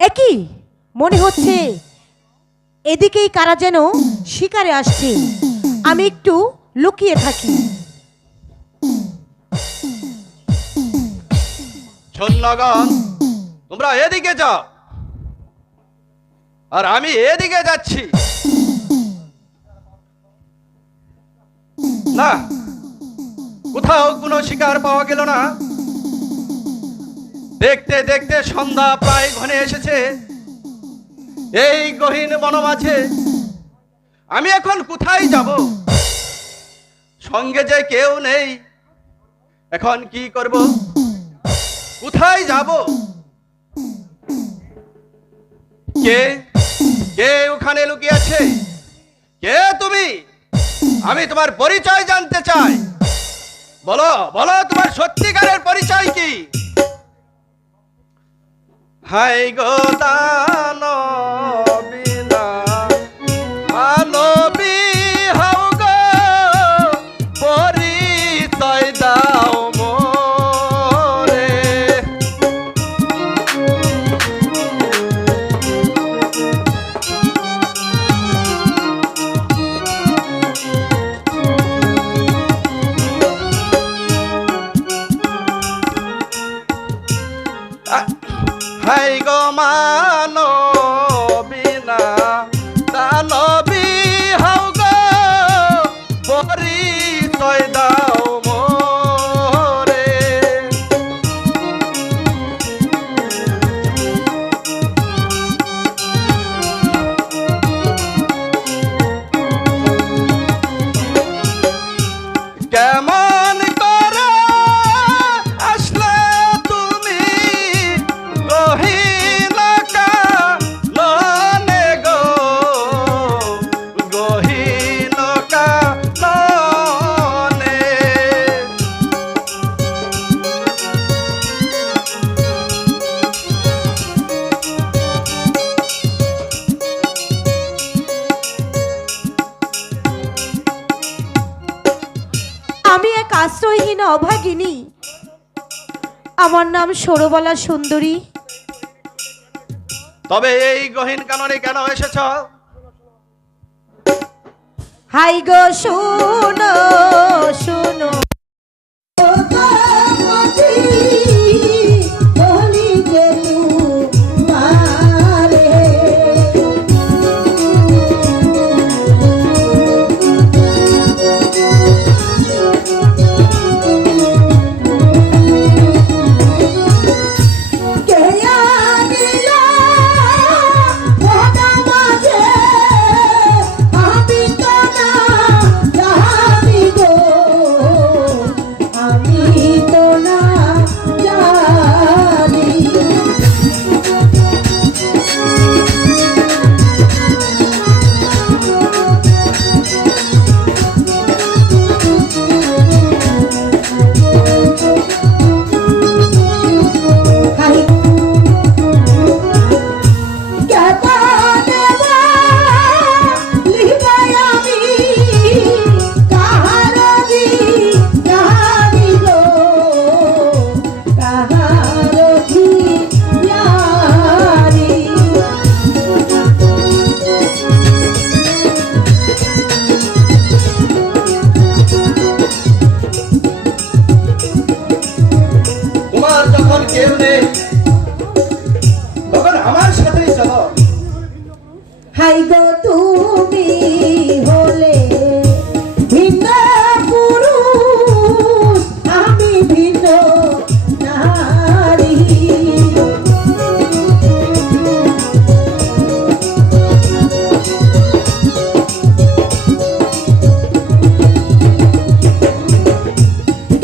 একই মনে হচ্ছে এদিকেই কারা যেন শিকারে আসছে। আমি একটু লুকিয়ে থাকি। সৈন্যগণ, তোমরা এদিকে যাও, আর আমি এদিকে যাচ্ছি। না, কোথাও কোনো শিকার পাওয়া গেল না। দেখতে দেখতে সন্ধ্যা প্রায় ঘনে এসেছে। এই গহীন বনমাঝে আমি এখন কোথায় যাব? সঙ্গে যে কেউ নেই, এখন কি করব? কোথায় যাব? কে কে ওখানে লুকিয়ে আছে? কে তুমি? আমি তোমার পরিচয় জানতে চাই। বলো বলো, তোমার সত্যিকারের পরিচয় কি? হাই গো দানবিনা মানবী হও গো, পরিচয় দাও মোরে। হাই গো মানবিনা দানবী হও গো, পরিচয় দাও মোরে। কেমন করে আসলে তুমি গহীন কাননে গো, গহীন কাননে। আমি এক আশ্রয়হীন অভাগিনী। আমার নাম সরবালা সুন্দরী। তবে এই গহীন কাননে কেন এসেছ? হাই গো শোনো শোনো, তোমার যখন কেউ নেই, তখন আমার সাথেই চলো। হাই গো তুমি হলে ভিন্ন পুরুষ, আমি ভিন্ন নারী।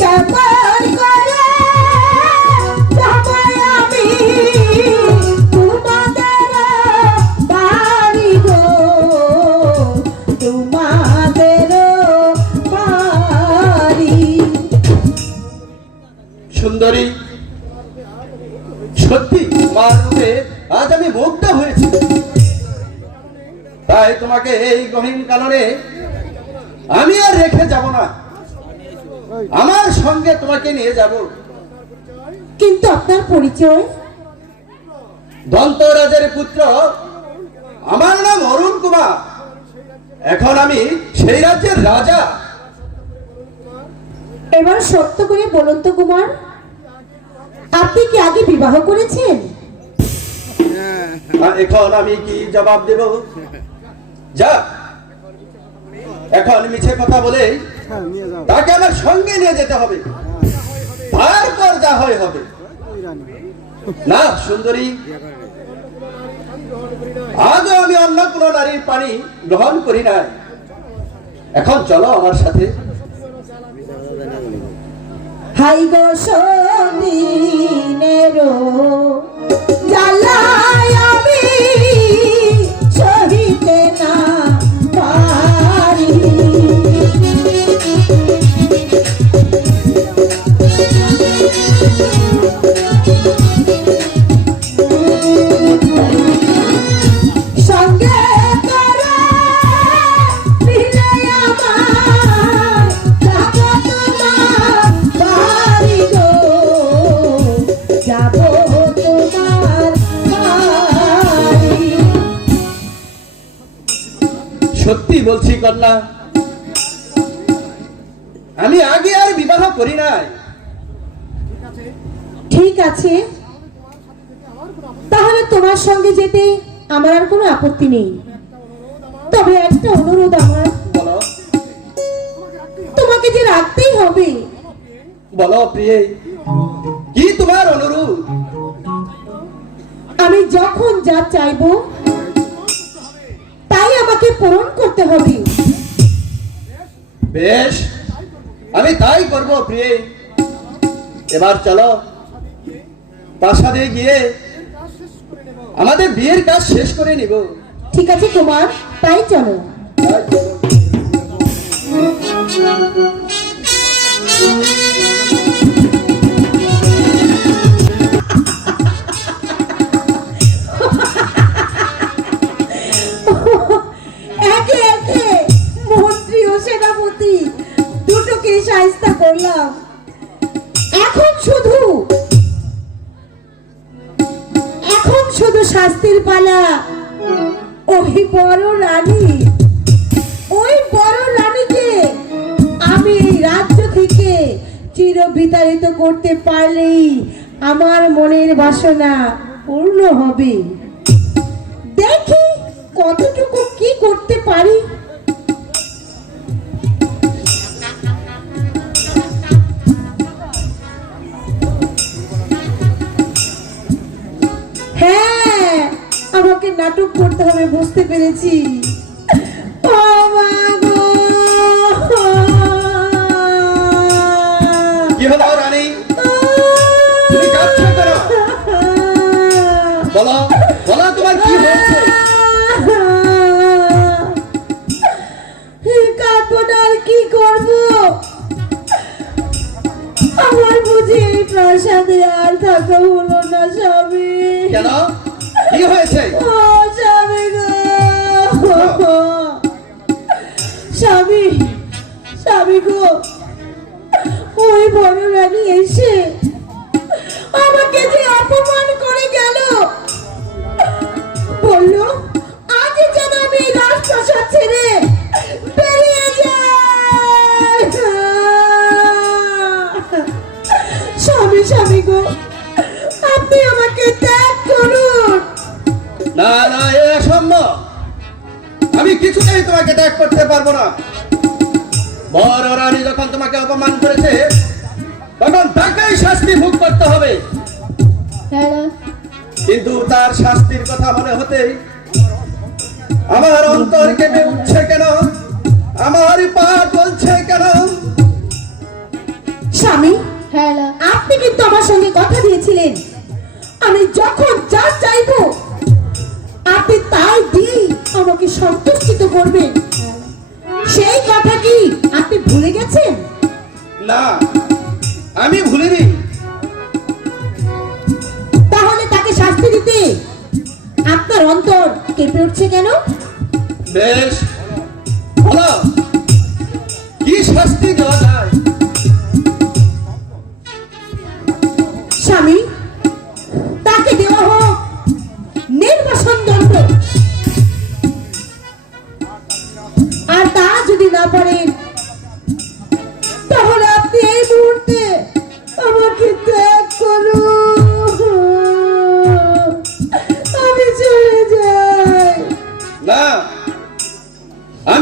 কেমন করে যাবই আমি তোমাদের বাড়ি গো, তোমাদের বাড়ি। সুন্দরী, সত্যি তোমার রূপে আজ আমি মুগ্ধ হয়েছি। তাই তোমাকে এই গহীন কাননে আমি আর রেখে যাব না, আমার সঙ্গে তোমাকে নিয়ে যাব। কিন্তু আপনার পরিচয়? দন্তরাজের পুত্র, আমার নাম অরুণ কুমার। এখন আমি সেই রাজ্যের রাজা। এবার সত্য করে বলুন তো কুমার, আপনি কি আগে বিবাহ করেছেন? আর এখন আমি কি জবাব দেব? যা, এখন মিছে কথা বলে তাকে আমার সঙ্গে নিয়ে যেতে হবে, তারপর যা হয় হবে। না সুন্দরী, আজও আমি অন্য কোন নারীর পানি গ্রহণ করি না। এখন চলো আমার সাথে। হাই গো সন্দিনেরো জ্বালায় আমি সহিতে না পারি। সঙ্গে করে মিলে আমার যাব তোমার বাড়ি গো, যাব তোমার বাড়ি। সত্যি বলছি কন্যা, আমি আগে আর বিবাহ করি নাই। ঠিক আছে, তাহলে তোমার সঙ্গে যেতে আমার আর কোনো আপত্তি নেই। তবে একটা অনুরোধ আমার, বলো তোমাকে যে রাখতেই হবে। বলো প্রিয়ে, কি তোমার অনুরোধ? আমি যখন যা চাইবো তাই আমাকে পূরণ করতে হবে। বেশ, আমি তাই করব প্রিয়ে। এবার চলো প্রাসাদে গিয়ে আমাদের বিয়ের কাজ শেষ করে নিব। ঠিক আছে কুমার, তাই চলো। তাই চলো। একে একে মন্ত্রী ও সেনাপতি দুটোকে সাহায্য করলাম। এখন শুধু শাস্তির পালা। ওই বড় রানীকে আমি এই রাজ্য থেকে চির বিতাড়িত করতে পারলেই আমার মনের বাসনা পূর্ণ হবে। দেখি কতটুকু কি করতে পারি। হ্যাঁ, আমাকে নাটক করতে হবে, বুঝতে পেরেছি। ও মা গো! কি হলো রানী, তুমি কাঁদছো কেন? বলো বলো, তোমার কি হয়েছে? কাঁদবো না আর কি করবো? আমার বুঝি এই প্রাসাদে আর থাকা হলো না স্বামী। কেন, কি হয়েছে? ও স্বামী গো, স্বামী গো, ওই বড় রানী এসে আমাকে যে অপমান করে গেল। বললো আজ যেন আমি এই রাজপ্রাসাদ ছেড়ে বেরিয়ে যাই। স্বামী গো, আপনি আমাকে ত্যাগ করুন। না না, এ অসম্ভব। আমি কিছুতেই তোমাকে ত্যাগ করতে পারবো না। বড় রানী যখন তোমাকে অপমান করেছে, তখন তাকেই শাস্তি ভোগ করতে হবে। কিন্তু তার শাস্তির কথা মনে হতেই আমার অন্তর কেঁপে উঠছে কেন, আমার পা চলছে কেন। স্বামী, আপনি কিন্তু আমার সঙ্গে কথা দিয়েছিলেন আমি যখন যা চাইবো আপনি তাই দিয়ে আমাকে সন্তুষ্টিত করবেন। সেই কথা কি আপনি ভুলে গেছেন? না, আমি ভুলিনি। তাহলে তাকে শাস্তি দিতে আপনার অন্তর কেঁপে উঠছে কেন? বেশ, বলো কি শাস্তি দেওয়া যায়? স্বামী, তাকে দেওয়া হোক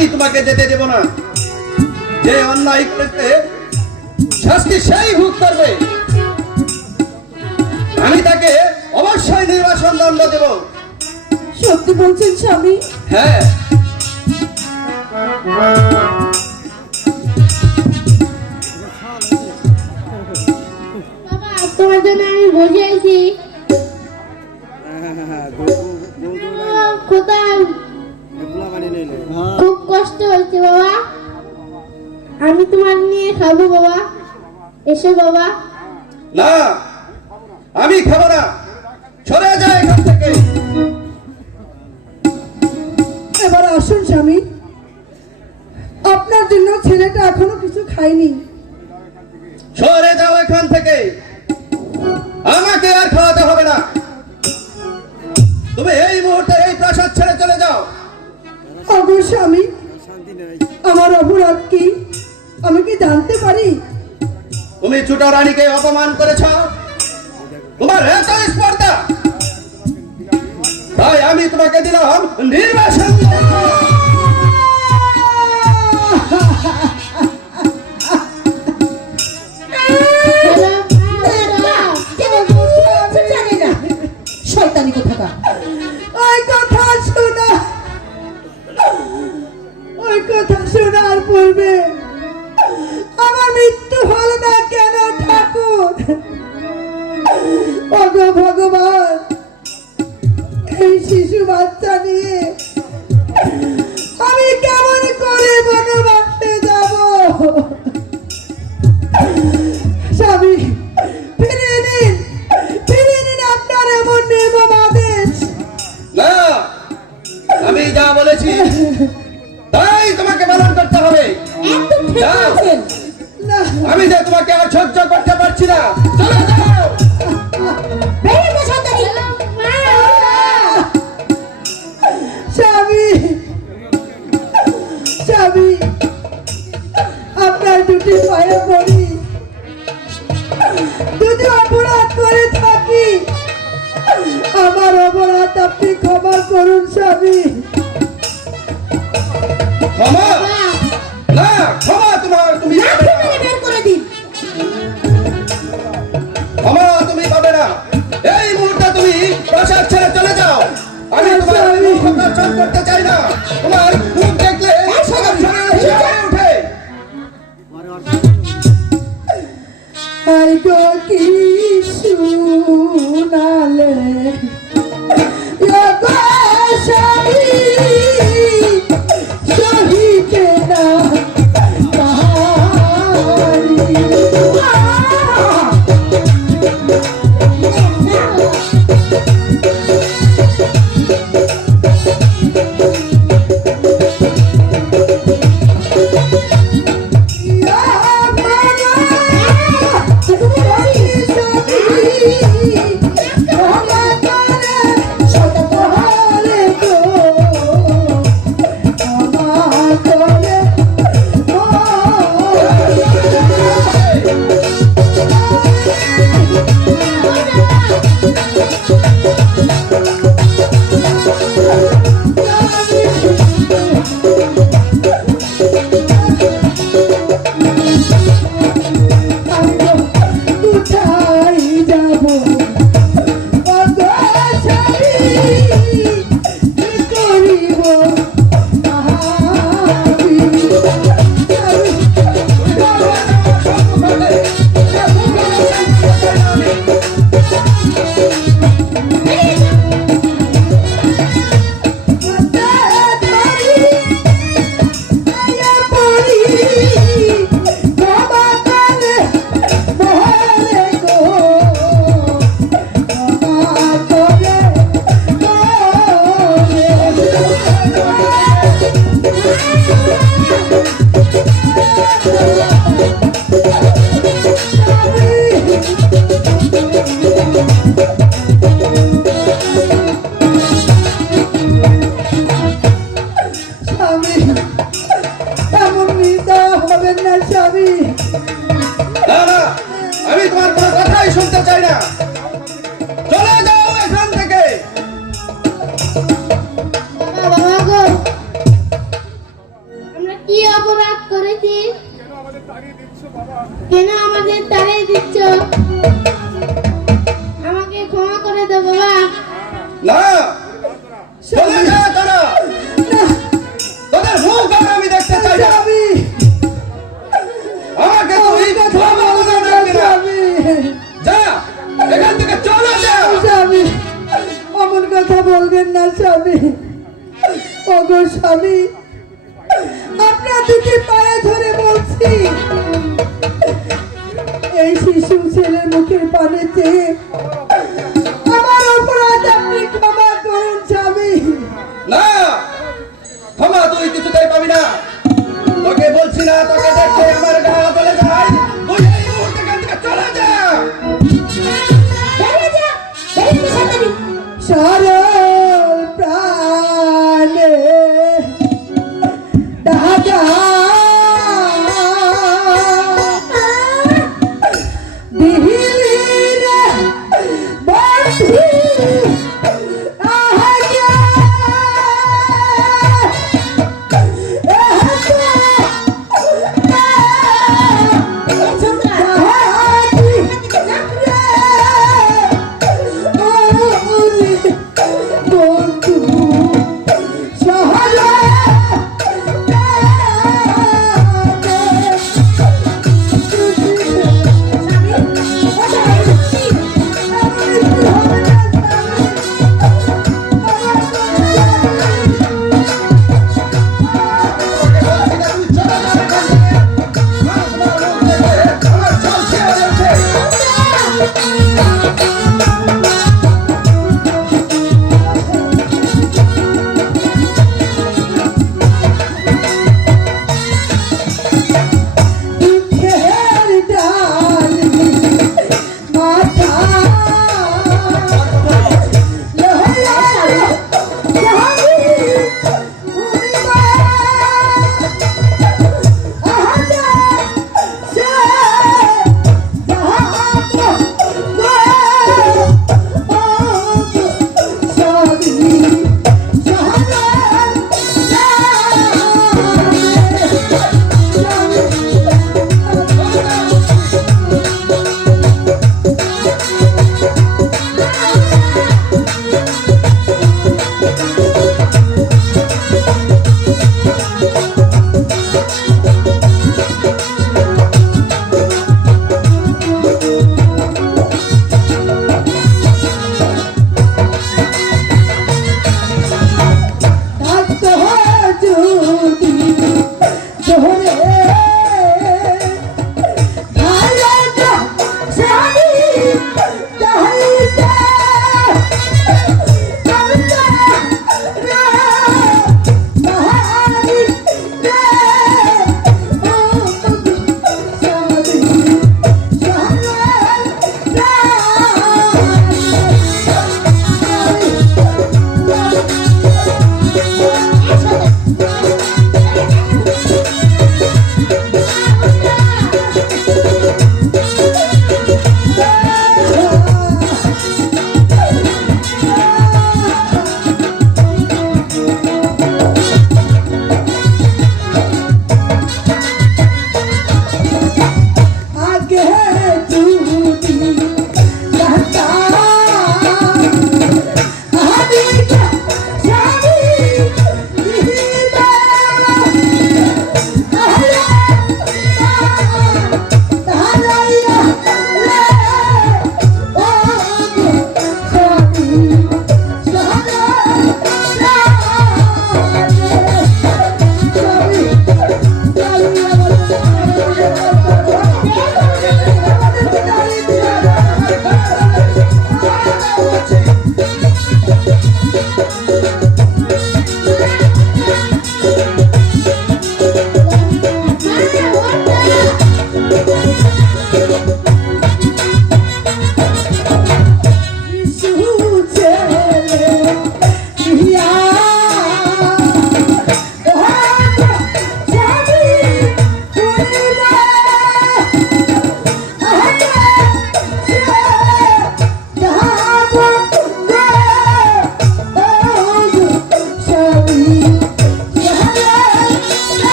আমি তোমাকে যেতে দেব না। যে অন্যায় করেছে শাস্তি সেই ভোগ করবে। আমি তাকে অবশ্যই নির্বাসন দণ্ড দেব। সত্যি বলছেন স্বামী? হ্যাঁ। বাবা তোমার জন্য আমি বসে আছি। কোথায় খুব কষ্ট হচ্ছে বাবা, আমি তোমার নিয়ে খাবো বাবা, এসো বাবা। না, আমি খাবো না, সরে যায় এখান থেকে। এবার আসুন স্বামী, আপনার জন্য ছেলেটা এখনো কিছু খায়নি। সরে যাও এখান থেকে, আমাকে আর খাওয়াতে হবে না। তুমি এই মুহূর্তে এই প্রাসাদ ছেড়ে চলে যাও। ওগো স্বামী, আমার অপরাধ কি আমি কি জানতে পারি? তুমি ছোট রানীকে অপমান করেছ, তোমার এত স্পর্ধা, তাই আমি তোমাকে দিলাম নির্বাসন। জানি না শয়তানি কোথাকার। ওই কথা শোনা, ওই কথা শোনার পূর্বে আমার মৃত্যু হল না কেন ঠাকুর? ওগো ভগবান, এই শিশু বাচ্চা নিয়ে আমি কেমন করে বনবাসে যাব? স্বামী, ফিরিয়ে নিন, ফিরিয়ে নিন আপনার এমন নির্মম আদেশ। না, আমি যা বলেছি তাই তোমাকে পালন করতে হবে। একদম ঠিক যাও। বলেছেন। না, আমি যে তোমাকে আর সহ্য করতে পারছি না, চলে যাও। বেরিয়ে যা শয়তানি। স্বামী, স্বামী, আপনার দুটি পায়ে পড়ি, যদি অপরাধ করে থাকি আমার অপরাধ আপনি ক্ষমা করুন স্বামী। ক্ষমা? না, ক্ষমা তুমি পাবে না। বের করে দিন। ক্ষমা তুমি পাবে না। এই মুহূর্তে তুমি প্রাসাদ ছেড়ে চলে যাও। আমি তোমার মুখ দর্শন করতে চাই না। তোমার মুখ দেখলে আমার শরীরে শিহরণ ওঠে। আর গো কি শুনালে গো স্বামী, সহিতে না পারি। না, চলে যা তোরা। তোদের মুখ আর আমি দেখতে চাই না। স্বামী আমাকে তুই ক্ষমা করে ডাকবি না। যা, এখান থেকে চলে যা। স্বামী অমন কথা বলবেন না স্বামী। ওগো স্বামী, আপনার দুটি পায়ে ধরে বলছি, এই শিশু ছেলের মুখের পানে চেয়ে আমার অপরাধ আপনি ক্ষমা করুন স্বামী। না, ক্ষমা তুই কিছুতেই পাবি না। তোকে বলছি না, তোকে দেখে আমার গা জ্বলে যায়। তুই এই মুহূর্তে এখান থেকে চলে যা। বেরিয়ে যা, বেরিয়ে যা শয়তানি। সরল প্রাণে দাদা দিহিরে বন্ধু আহায়া এই ছোকরা, আহাজি রে ওরে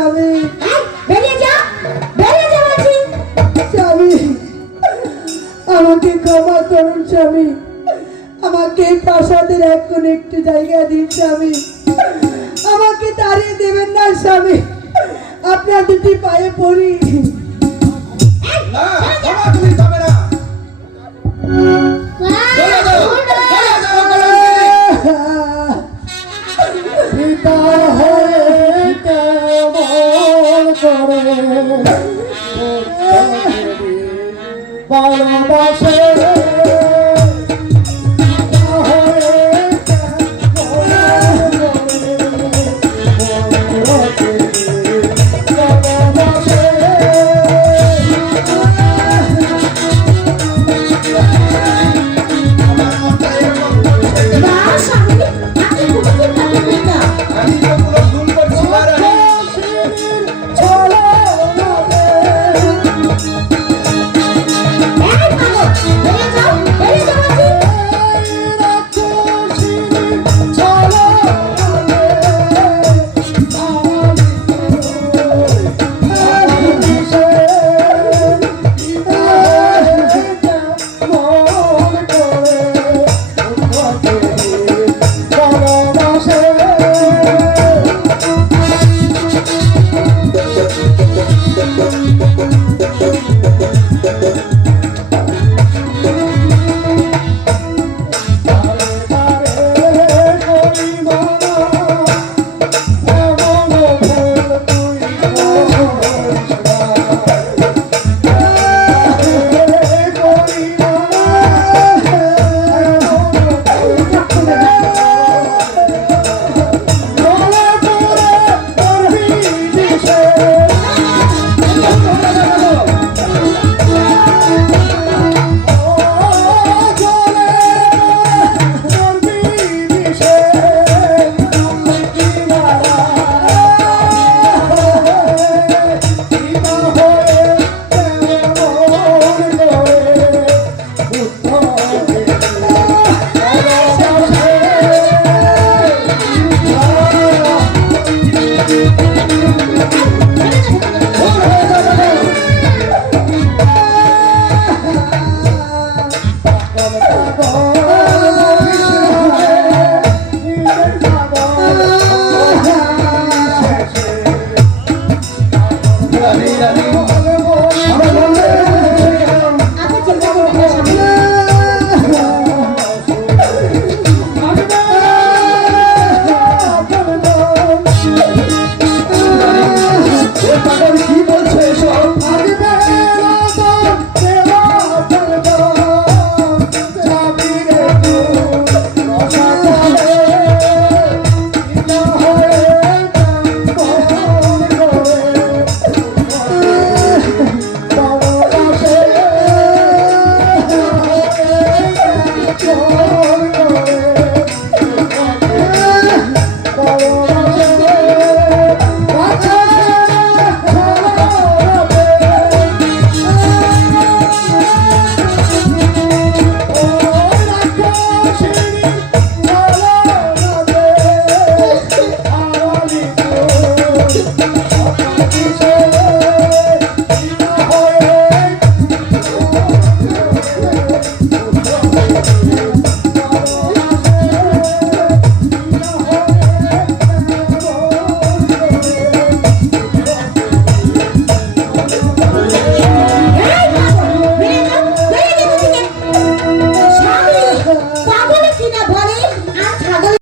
স্বামী, বেরিয়ে যা, বেরিয়ে যা বলছি। স্বামী আমাকে ক্ষমা করুন স্বামী, আমাকে প্রাসাদের এক কোণে একটু জায়গা দিন স্বামী, আমাকে তাড়িয়ে দেবেন না স্বামী, আপনার দুটি পায়ে পড়ি। না, বাবা, তুমি যাবে না। মা! চলে যাও।